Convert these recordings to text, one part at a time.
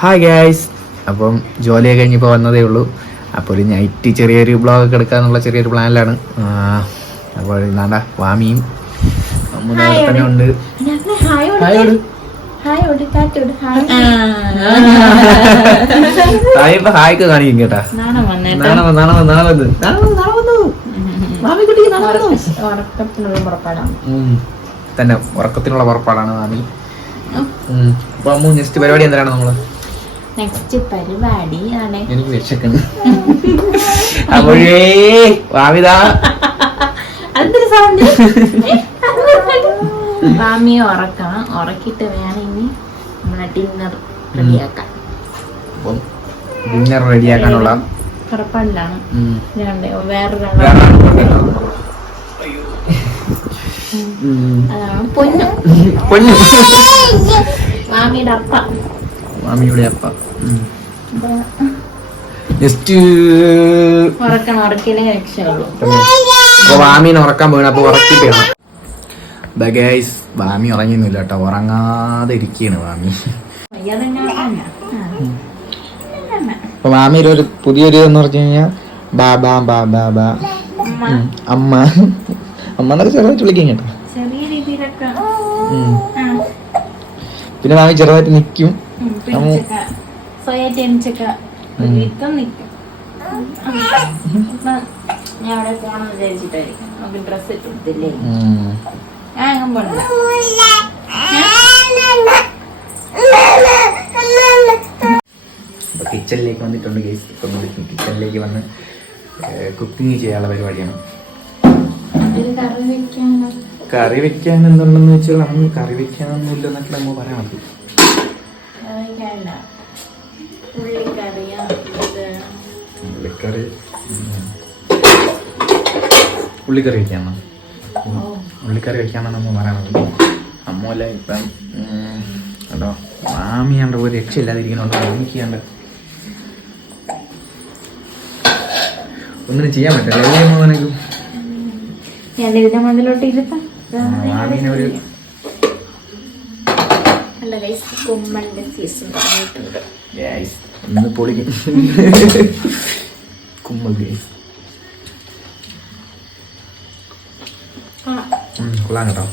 Hi guys, അപ്പം ജോലിയൊക്കെ കഴിഞ്ഞിപ്പോൾ വന്നതേ ഉള്ളൂ. അപ്പോൾ ഒരു നൈറ്റ് ചെറിയൊരു ബ്ലോഗൊക്കെ എടുക്കാന്നുള്ള ചെറിയൊരു പ്ലാനിലാണ്. അപ്പോൾ ഇന്നാണ്ട വാമിയും അമ്മൂടെ തന്നെ ഉണ്ട്. ഇപ്പൊ ഹായ്ക്ക് കാണിക്കും കേട്ടാ. തന്നെ ഉറക്കത്തിനുള്ള പുറപ്പാടാണ് മാമി. അപ്പൊ അമ്മു നെക്സ്റ്റ് പരിപാടി എന്താണ് നമ്മള്? നെക്സ്റ്റ് പരിപാടി ആണ് എനിക്ക് വിശക്കുന്നു. അപ്പോഴേ വാമിതാ മാമിയെ ഉറക്കണം. ഉറക്കിട്ട് വേണം ഇനി നമ്മളെ ഡിന്നർ റെഡിയാക്കാൻ. അപ്പം ഡിന്നർ റെഡിയാക്കാനുള്ള പുറപ്പാടിലാണ്. വേറൊരാളാണ് അതാണ് പൊന്നു പൊന്നു മാമിയുടെ അപ്പ. മാമിയുടെ അപ്പ ജസ്റ്റ് ഉറക്കണം. ഉറക്കിയില്ലെങ്കിൽ രക്ഷയുള്ളൂ. അപ്പൊ വാമീനെ ഉറക്കാൻ പോകണം. അപ്പൊ ഉറക്കിട്ട് വേണം. ഗൈസ്, വാമി ഉറങ്ങിയൊന്നുമില്ല കേട്ടോ. ഉറങ്ങാതെ ഇരിക്കുകയാണ് വാമി. അപ്പൊ വാമിയിൽ ഒരു പുതിയൊരു എന്ന് പറഞ്ഞു കഴിഞ്ഞാൽ ബാബാ ബാബാ ബാ അമ്മ അമ്മ എന്നൊക്കെ ചെറുതായിട്ട് വിളിക്കും കേട്ടോ. ചെറിയ രീതിയിലൊക്കെ പിന്നെ മാമി ചെറുതായിട്ട് നിൽക്കും. സ്വയായിട്ട് എണിച്ചൊക്കെ നിൽക്കും. ഞാൻ അവിടെ പോണം വിചാരിച്ചിട്ടായിരിക്കും. നമുക്ക് ഡ്രസ് ഇട്ട് കൊടുത്തില്ലേ? ഞാൻ അങ്ങ് പോണില്ല. കിച്ചണിലേക്ക് വന്നിട്ടുണ്ട് ഗൈസ്. കിച്ചണിലേക്ക് വന്ന് കുക്കിംഗ് ചെയ്യാനുള്ള പരിപാടിയാണ്. കറി വെക്കാൻ എന്തുണ്ടെന്ന് വെച്ചാൽ നമ്മൾ കറി വെക്കാനൊന്നുമില്ല എന്നൊക്കെ നമ്മൾ പറയാൻ പറ്റും. ഉള്ളിക്കറി വെക്കാന്നോ? ഉള്ളിക്കറി വെക്കാന്നാണ് നമ്മൾ പറയാൻ പറ്റും. അമ്മല്ല ഇപ്പം കേട്ടോ. മാമിയാണ്ട് ഒരു രക്ഷയില്ലാതിരിക്കുന്നുണ്ട്. മാമിക്കാണ്ട് ഒന്നിനും ചെയ്യാൻ പറ്റില്ല. മോനക്കും മണ്ണിലോട്ട് ഇരുത്താം. ഇന്ന് പൊളിക്കും കുമ്മൽ ഗൈസ്. കൊള്ളാൻ കേട്ടോ.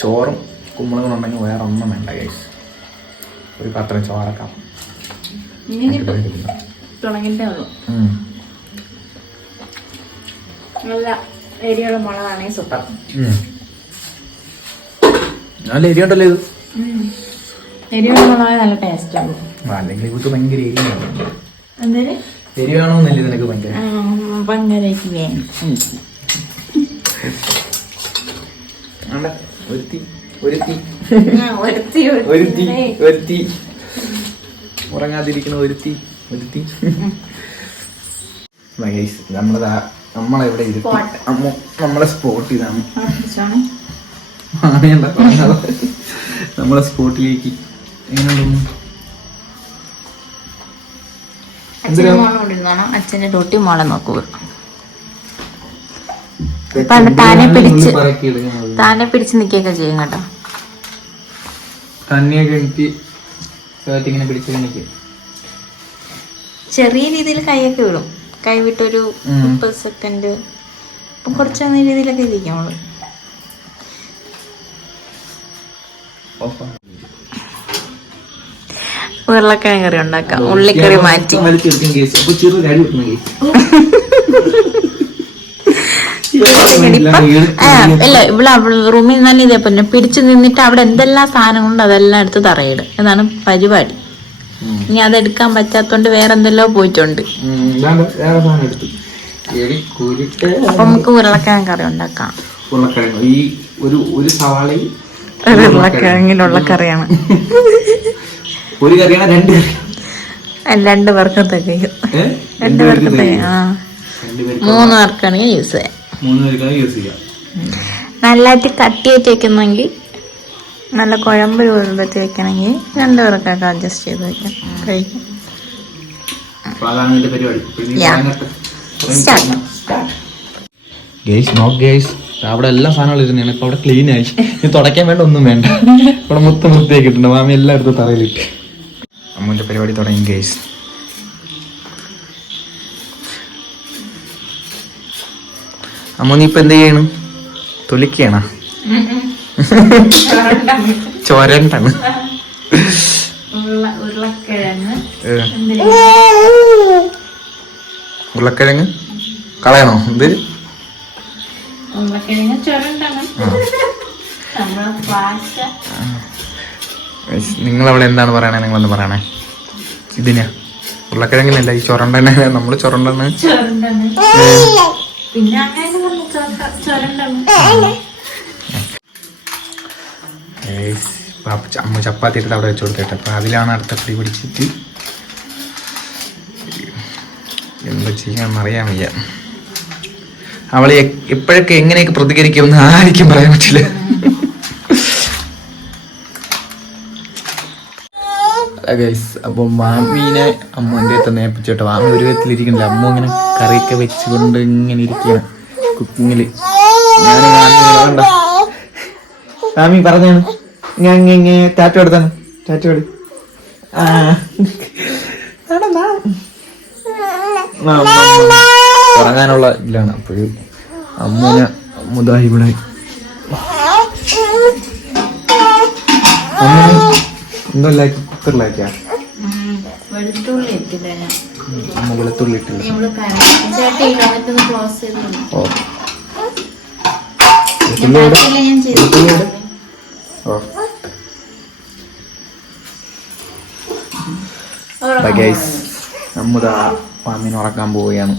ചോറും കുമ്പളങ്ങളും ഉണ്ടെങ്കിൽ വേറെ ഒന്നും വേണ്ട ഗൈസ്. ഒരു പാത്രം ചോറക്കാം. തുടങ്ങിട്ടേ ഉള്ളൂ. നല്ല എരിയുള്ള മുളകാണെങ്കിൽ സൂപ്പർ. നല്ല എരിയുണ്ടല്ലോ ഇത്. എരിയുള്ള മുളക് നല്ല ടേസ്റ്റ് ആകും. അല്ലെങ്കിൽ ഇവർക്ക് ഭയങ്കര എരിയാണ്. എന്തേലും എരിവാണോന്നല്ലേ നിനക്ക് ഭയങ്കര ഭയങ്കര ഉറങ്ങാതിരിക്കണ ഒരുത്തി. നമ്മളെവിടെ നമ്മളെ സ്പോട്ട് ഇതാണ്. നമ്മളെ സ്പോട്ടിലേക്ക് അച്ഛന്റെ തൊട്ടി മോളെ നോക്കുക. താനെ പിടിച്ച് നിൽക്കുകയൊക്കെ ചെയ്യും കേട്ടോ. ചെറിയ രീതിയിൽ കൈയൊക്കെ വിടും. കൈ വിട്ടൊരു 30 സെക്കൻഡ് അപ്പം കുറച്ച് രീതിയിലൊക്കെ ഇരിക്കും അവള്. ഉരുളക്കിഴങ്ങ് കറി ഉണ്ടാക്കാം. ഉള്ളിക്കറി മാറ്റി ഇല്ല ഇവിടെ റൂമിൽ നല്ല ഇതേപോലെ പിടിച്ചു നിന്നിട്ട് അവിടെ എന്തെല്ലാം സാധനങ്ങളുണ്ട് അതെല്ലാം എടുത്ത് തറയിടും. എന്നാണ് പരിപാടി. ഇനി അതെടുക്കാൻ പറ്റാത്തോണ്ട് വേറെ എന്തെല്ലോ പോയിട്ടുണ്ട്. അപ്പൊ നമുക്ക് ഉരുളക്കിഴങ്ങ് കറി ഉണ്ടാക്കാം. ഉരുളക്കിഴങ്ങിലുള്ള കറിയാണ്. രണ്ടു പേർക്കും തികയും. 2 പേർക്ക് തികയും. 3 പേർക്കാണെങ്കിൽ യൂസ് ചെയ്യാം. നല്ലതായിട്ട് കട്ടിയായിട്ട് വെക്കുന്നെങ്കിൽ നല്ല കുഴമ്പ് രൂപത്തിൽ വെക്കണമെങ്കിൽ 2 പേർക്കൊക്കെ അഡ്ജസ്റ്റ് ചെയ്ത് വെക്കാം, കഴിക്കാം. അവിടെ എല്ലാ സാധനങ്ങളും ഇരുന്നാണ്. ഇപ്പൊ അവിടെ ക്ലീൻ ആയി. നീ തുടയ്ക്കാൻ വേണ്ട, ഒന്നും വേണ്ട. ഇവിടെ മൊത്തം വൃത്തിയാക്കിയിട്ടുണ്ട്. മാമി എല്ലാം എടുത്ത് തറയിലിട്ട്. അമ്മൂന്റെ പരിപാടി തുടങ്ങി ഗൈസ്. അമ്മ നീ ഇപ്പൊ എന്ത് ചെയ്യണം? തൊലിക്കാണ് ചോരണ്ടാണ്. ഉരുളക്കിഴങ്ങ് കളയണോ? ഇത് നിങ്ങളവിടെ എന്താണ് പറയണേ? നിങ്ങളൊന്ന് പറയണേ. ഇതിനാ ഉരുളക്കിഴങ്ങിനല്ല, ഈ ചൊരണ്ടനെ നമ്മള് ചൊരണ്ടെന്ന്. അമ്മ ചപ്പാത്തി എടുത്ത് അവിടെ വെച്ച് കൊടുക്കട്ടെ. അപ്പൊ അതിലാണ് അടുത്ത പിടി പിടിച്ചിട്ട് എന്താ ചെയ്യാന്ന് അറിയാൻ വയ്യ. അവള് എപ്പോഴൊക്കെ എങ്ങനെയൊക്കെ പ്രതികരിക്കുമെന്ന് ആർക്കും പറയാൻ പറ്റില്ല. അപ്പൊ മാമീനെ അമ്മൂന്റെ അടുത്ത് നേപ്പിച്ചോട്ടെ. മാമി ഒരു വിധത്തിലിരിക്കുന്നില്ല. അമ്മ ഇങ്ങനെ കറിയൊക്കെ വെച്ചുകൊണ്ട് ഇങ്ങനെ ഇരിക്കുകയാണ് കുക്കിങ്ങില്. ഞാൻ മാമി പറഞ്ഞാണ് ഞാൻ ടാറ്റ എടുത്താണ്. ടാറ്റ എടു. ഉറങ്ങാനുള്ള ഇതിലാണ്. അപ്പോഴും അമ്മൂനെ മുതായി ഇവിടെ എന്തല്ലാക്കി കുക്കറിലാക്കിയാ? അമ്മ വെളുത്തുള്ളി ഇട്ടില്ല. ഓ നമ്മതാ പാമ്പിനെ ഉറക്കാൻ പോവുകയാണ്.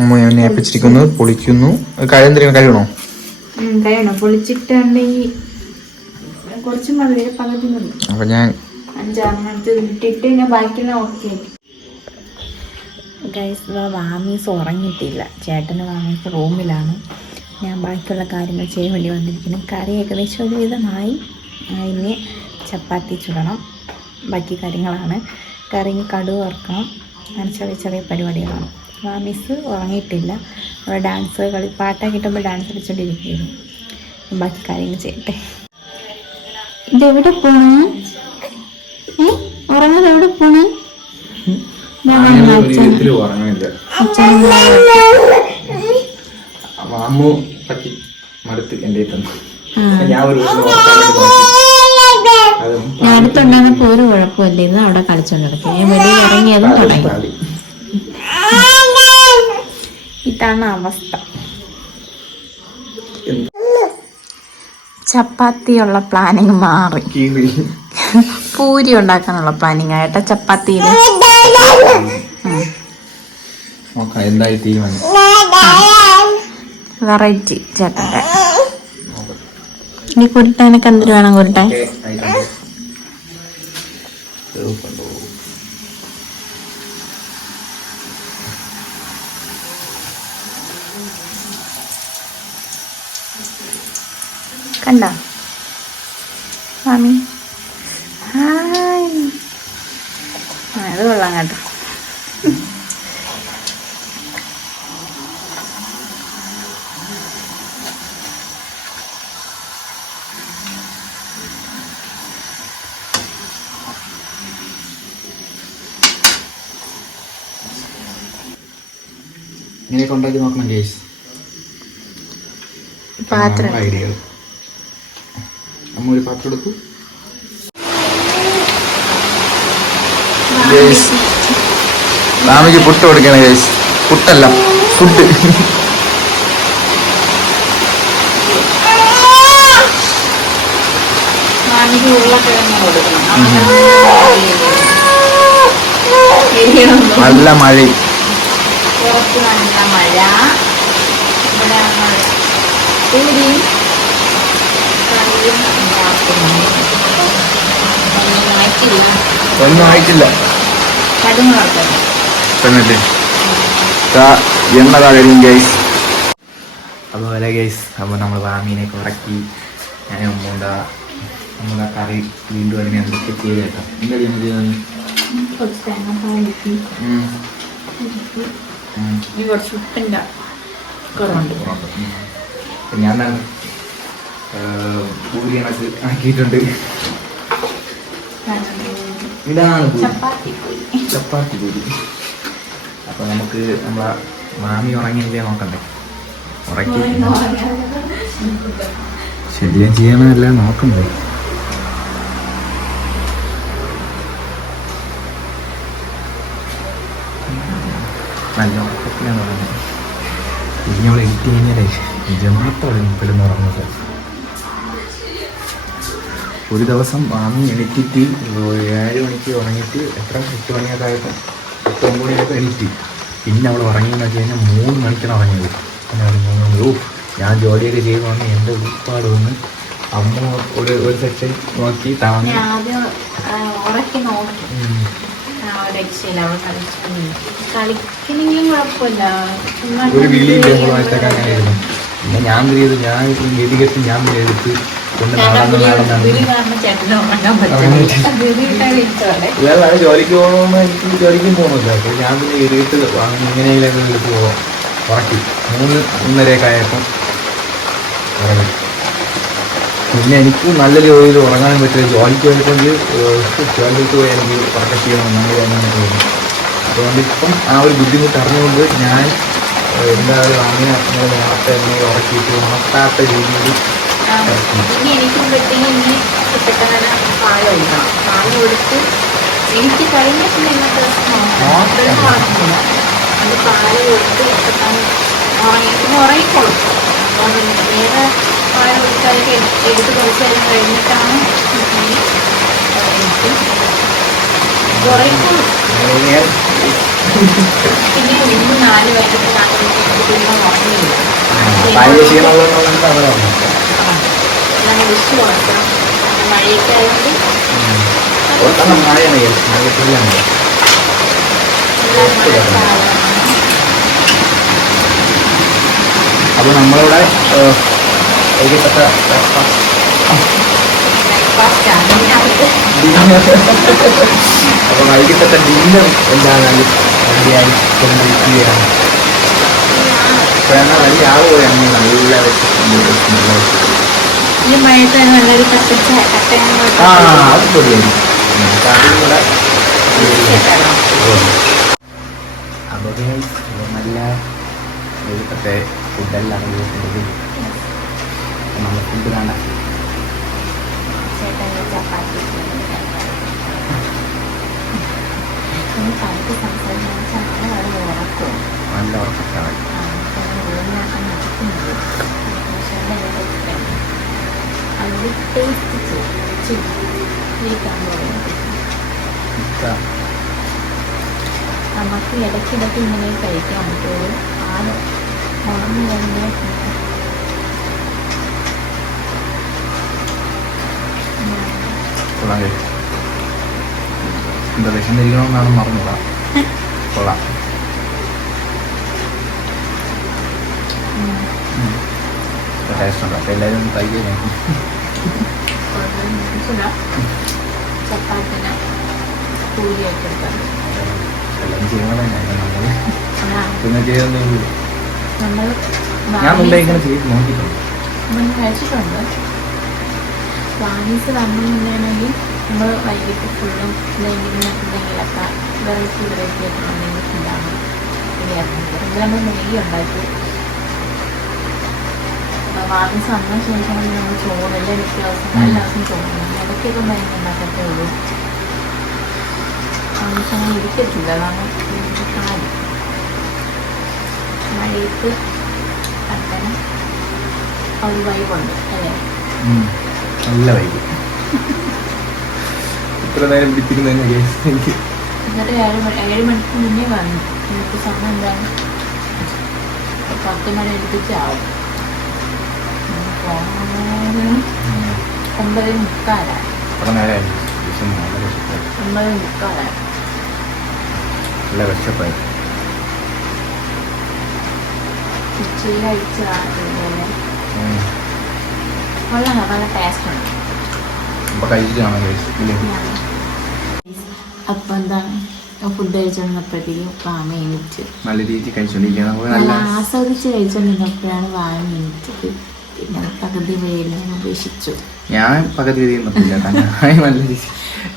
അമ്മ നേപ്പിച്ചിരിക്കുന്നു, പൊളിക്കുന്നു. കഴിയണോ? പൊളിച്ചിട്ടുണ്ടെങ്കിൽ കുറച്ച് മതി, പകുതി മതി. അപ്പൊ ഞാൻ 5-6 ഇട്ടിട്ട് ഞാൻ ബാക്കിയെല്ലാം ഓക്കെ. ഗൈസ്, വാമീസ് ഉറങ്ങിയിട്ടില്ല. ചേട്ടന് വാമീസ് റൂമിലാണ്. ഞാൻ ബാക്കിയുള്ള കാര്യങ്ങൾ ചെയ്യാൻ വേണ്ടി വന്നിരിക്കുന്നു. കറി ഏകദേശം ഒരുവിധമായി. ഇനി ചപ്പാത്തി ചുടണം. ബാക്കി കാര്യങ്ങളാണ്. കറിക്ക് കടുക് വറുക്കണം. അങ്ങനെ ചെറിയ ചെറിയ പരിപാടികളാണ്. വാമീസ് ഉറങ്ങിയിട്ടില്ല. അവിടെ ഡാൻസ് പാട്ടൊക്കെ കിട്ടുമ്പോൾ ഡാൻസ് കളിച്ചോണ്ടിരിക്കുകയാണ്. ബാക്കി കാര്യങ്ങൾ ചെയ്യട്ടെ. ഇതെവിടെ പോണു? ഉറങ്ങാതെ എവിടെ പോണു? ഞാനടുത്തുണ്ടാകുന്നപ്പോ ഒരു കുഴപ്പമില്ല. ഇന്ന് അവിടെ കളിച്ചോണ്ടിരിക്കും. ഞാൻ വെളിയിൽ ഇറങ്ങിയതും തുടങ്ങി. ഇതാണ് അവസ്ഥ. ചപ്പാത്തിയുള്ള പ്ലാനിങ് മാറി. പൂരി ഉണ്ടാക്കാനുള്ള പ്ലാനിങ് ആയിട്ടാ ചപ്പാത്തിയിൽ. വെറൈറ്റി ചേട്ടൻ്റെ. ഇനി കുരുട്ടാനൊക്കെ എന്തിനു വേണം? കുരുട്ടാൻ കണ്ട മാമി? ഹായ്. അത് കൊള്ളാം കേട്ടോ. ഇങ്ങനെയൊക്കെ ഉണ്ടാക്കി നോക്കണം ഗൈസ്. പാത്രം ഐഡിയകൾ. അമ്മ ഒരു പാത്രം എടുക്കൂ. മാമിക്ക് പുട്ട് കൊടുക്കണം ഗൈസ്. പുട്ടല്ല, ഫുഡ്. നല്ല മഴ. ഒന്നും ആയിട്ടില്ല. എണ്ണ കഴിയും ഗൈസ്. അതുപോലെ ഗൈസ്, അപ്പോൾ നമ്മൾ വാമീനെ ഉറക്കി ഞാൻ മുമ്പുണ്ടാ നമ്മൾ ആ കറി വീണ്ടും അതിനെ എന്തൊക്കെ ചെയ്ത് കേട്ടോ. എന്താ ചെയ്യുന്നത്? കുറച്ച് തേങ്ങാപ്പാൽ വെട്ടി ഈ കുറച്ച് ഉപ്പിൻ്റെ കുറവുണ്ട്. ഞാൻ പൂരി കണക്ക് ആക്കിയിട്ടുണ്ട്. ഇതാണ് ചപ്പാത്തി പൂരി. അപ്പൊ നമുക്ക് നമ്മളെ മാമി ഉറങ്ങിയില്ലേ നോക്കണ്ടേ? ഉറക്കി ശല്യം ചെയ്യണമല്ല നോക്കണ്ടേ? നല്ല ഉറക്കത്തിലാണ് പറയുന്നത്. ഇനി അവൾ എഡിറ്റ് കഴിഞ്ഞാലേ ജമാത്തോടെ മുപ്പിലെന്ന് പറഞ്ഞത്. ഒരു ദിവസം മാമി എണീറ്റിട്ട് 7 മണിക്ക് ഉറങ്ങിയിട്ട് എത്ര 8 മണിയൊക്കെയായപ്പോൾ 8-9 മണിയൊക്കെ എണീറ്റ്. പിന്നെ അവൾ ഉറങ്ങിയെന്ന് വെച്ച് കഴിഞ്ഞാൽ 3 മണിക്കാണ് ഉറങ്ങിയത്. പിന്നെ അവർ 3 മണി ഞാൻ ജോലിയൊക്കെ ചെയ്ത് വന്ന് എൻ്റെ ഉൾപ്പാട് വന്ന് അമ്മ ഒരു സെക്ഷൻ നോക്കി താങ്ങി ഉറക്കി നോക്കി കളിക്കണെങ്കിലും കുഴപ്പമില്ല. ഒരു വിളിയും ബഹളമായിട്ടൊക്കെ അങ്ങനെ ആയിരുന്നു. പിന്നെ ഞാൻ ചെയ്ത് ഞാൻ ഗതികെട്ട് ഞാൻ എടുത്ത് കൊണ്ട് ഇയാളാണ് ജോലിക്ക് പോകണമെന്ന് എനിക്ക് ജോലിക്കും പോകണമല്ലോ. അപ്പോൾ ഞാൻ പിന്നെ എഴുതിയിട്ട് ഇങ്ങനെയൊക്കെ എടുത്ത് പോകാം. ഉറക്കി 3-3:30 ആയപ്പോൾ ഉറങ്ങി. പിന്നെ എനിക്ക് നല്ല ജോലിയിൽ ഉറങ്ങാനും പറ്റില്ല. ജോലിക്ക് പോയിക്കൊണ്ട് ജോലിക്ക് പോയി എനിക്ക് ഉറക്കം ചെയ്യണം എന്നാണ് തോന്നി. അതുകൊണ്ട് ഇപ്പം ആ ഒരു ബുദ്ധിമുട്ട് അറിഞ്ഞുകൊണ്ട് ഞാൻ എന്തായാലും അങ്ങനെ നേരത്തെ എന്നെ ഉറക്കിയിട്ട് ഉണർത്താത്ത രീതിയിൽ എനിക്ക് കഴിഞ്ഞ പിന്നെ ഇന്നത്തെ പാല് കൊടുത്ത് ഉറങ്ങിക്കോളും. വേറെ പാല് കൊടുക്കാതൊക്കെ എടുത്ത് കുറച്ച് നേരം കഴിഞ്ഞിട്ടാണ് ഉറങ്ങിക്കോളും. പിന്നെ 3-4 വയസ്സൊക്കെ പിന്നെ ഉറങ്ങിയില്ല. വിഷു വളർത്തണം. മഴയൊക്കെ ആയതുകൊണ്ട് അപ്പോൾ നമ്മളിവിടെ വൈകിട്ടത്തെ അപ്പോൾ വൈകിട്ടത്തെ ഡിന്നർ എന്താണ് റെഡിയായി കൊണ്ടിരിക്കുകയാണ്. ഇപ്പോഴാണ് വലിയ ആൾ പോയാണ് നല്ല ഈ മഴയത്ത് നല്ലൊരു അത് പൊടിയായി. അപ്പോൾ നല്ല വൈകിട്ടത്തെ ഫുഡെല്ലാം ഉപയോഗിക്കുന്നത് നമ്മൾ ഫുഡ് കാണാൻ ചപ്പാത്തി നല്ല ഉറക്കത്താണ്. നമുക്ക് ഇടയ്ക്കിടയ്ക്ക് ഇങ്ങനെ കഴിക്കാൻ പറ്റുള്ളൂ. ആറ് ഉണർന്നു കഴിഞ്ഞാൽ കൊള്ളാം. എന്താ വിശന്നിരിക്കണമെന്നാണ് മറന്നുകൂടാ. കൊള്ളാം. ടേസ്റ്റ് ഉണ്ട്. അപ്പോൾ എല്ലാവരും ട്രൈ ചെയ്ത് നോക്കും. ചപ്പാത്തിനെ പൂരിയായിട്ട് എടുക്കാം. എല്ലാം ചെയ്യണം തന്നെ നമ്മൾ പിന്നെ ചെയ്യുന്നേ. നമ്മൾ ഞാൻ മുമ്പേ ഇങ്ങനെ ചെയ്ത് നോക്കിയിട്ടുണ്ട്. നമ്മൾ കഴിച്ചിട്ടുണ്ട്. വാനീസ് വന്നിട്ടുണ്ടെങ്കിൽ നമ്മൾ വൈകിട്ട് ഫുള്ളും എന്തെങ്കിലുമൊക്കെ വെറൈറ്റി ആയിട്ട് എന്തെങ്കിലും ഉണ്ടാകും. ഇതിൽ നമ്മൾ നെയ്യ് ഉണ്ടാക്കി വാനീസ് വന്ന ശേഷം നമ്മൾ ചോറെല്ലാം വ്യത്യാസം എല്ലാ ദിവസവും ചോറുണ്ട്. ഇടയ്ക്കൊക്കെ മരുന്ന് ഉണ്ടാക്കത്തേ ഉള്ളൂ. വാനീസ് അങ്ങനെ ഇരിക്കത്തില്ല. അതാണ് കാര്യം. മഴയത്ത് അങ്ങനെ ഒരു വൈബുണ്ട് അല്ലേ? നല്ല വൈകി ഇത്ര നേരം പിടിപ്പിക്കുന്നതന്നെ എനിക്ക്. എന്നിട്ട് 7 മണിക്ക് മുന്നേ വന്നു. എനിക്ക് സമയം എന്താണ് 10 മണി എടുപ്പിച്ചാവും. 9:45. 9:45. നല്ല വിശപ്പായി. ഉച്ചയിൽ കഴിച്ചതാണ്. കൊള്ളാം. നല്ല ടേസ്റ്റ് ഉണ്ട്. അപ്പോൾ കഴിച്ചിട്ടാണോ കഴിച്ചില്ലേ? അപ്പം എന്താണ് ഫുഡ് കഴിച്ചോണ്ടിരുന്നപ്പോഴത്തേക്കും വാമ എണീറ്റ് നല്ല രീതിയിൽ കഴിച്ചോണ്ടിരിക്കുക. നമുക്ക് നല്ല നല്ല ആസ്വദിച്ച് കഴിച്ചോണ്ടിരുന്നപ്പോഴാണ് വാമ എണീറ്റത്. പിന്നെ പകുതി വഴിയിൽ ഞാൻ ഉപേക്ഷിച്ചു. ഞാൻ പകുതി വിധി നിർത്തില്ല. നല്ല രീതി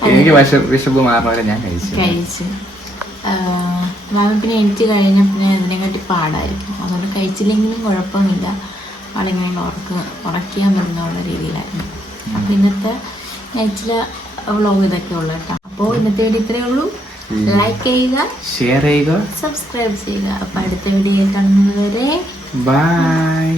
എനിക്ക് വിശപ്പ് മാറണവരെ ഞാൻ കഴിച്ചു. വാമ പിന്നെ എണീറ്റ് കഴിഞ്ഞാൽ പിന്നെ ഇതിനെക്കാട്ടി പാടായിരിക്കും. അതുകൊണ്ട് കഴിച്ചില്ലെങ്കിലും കുഴപ്പമില്ല, ആളിങ്ങനെ ഉറക്കിയാൽ മരുന്നുള്ള രീതിയിലായിരുന്നു. അപ്പം ഇന്നത്തെ നൈറ്റിലെ വ്ളോഗ് ഇതൊക്കെ ഉള്ളു കേട്ടോ. അപ്പോൾ ഇന്നത്തെ വീഡിയോ ഇത്രയേ ഉള്ളൂ. ലൈക്ക് ചെയ്യുക, ഷെയർ ചെയ്യുക, സബ്സ്ക്രൈബ് ചെയ്യുക. അപ്പം അടുത്ത വീഡിയോ കാണുന്നത് വരെ ബൈ.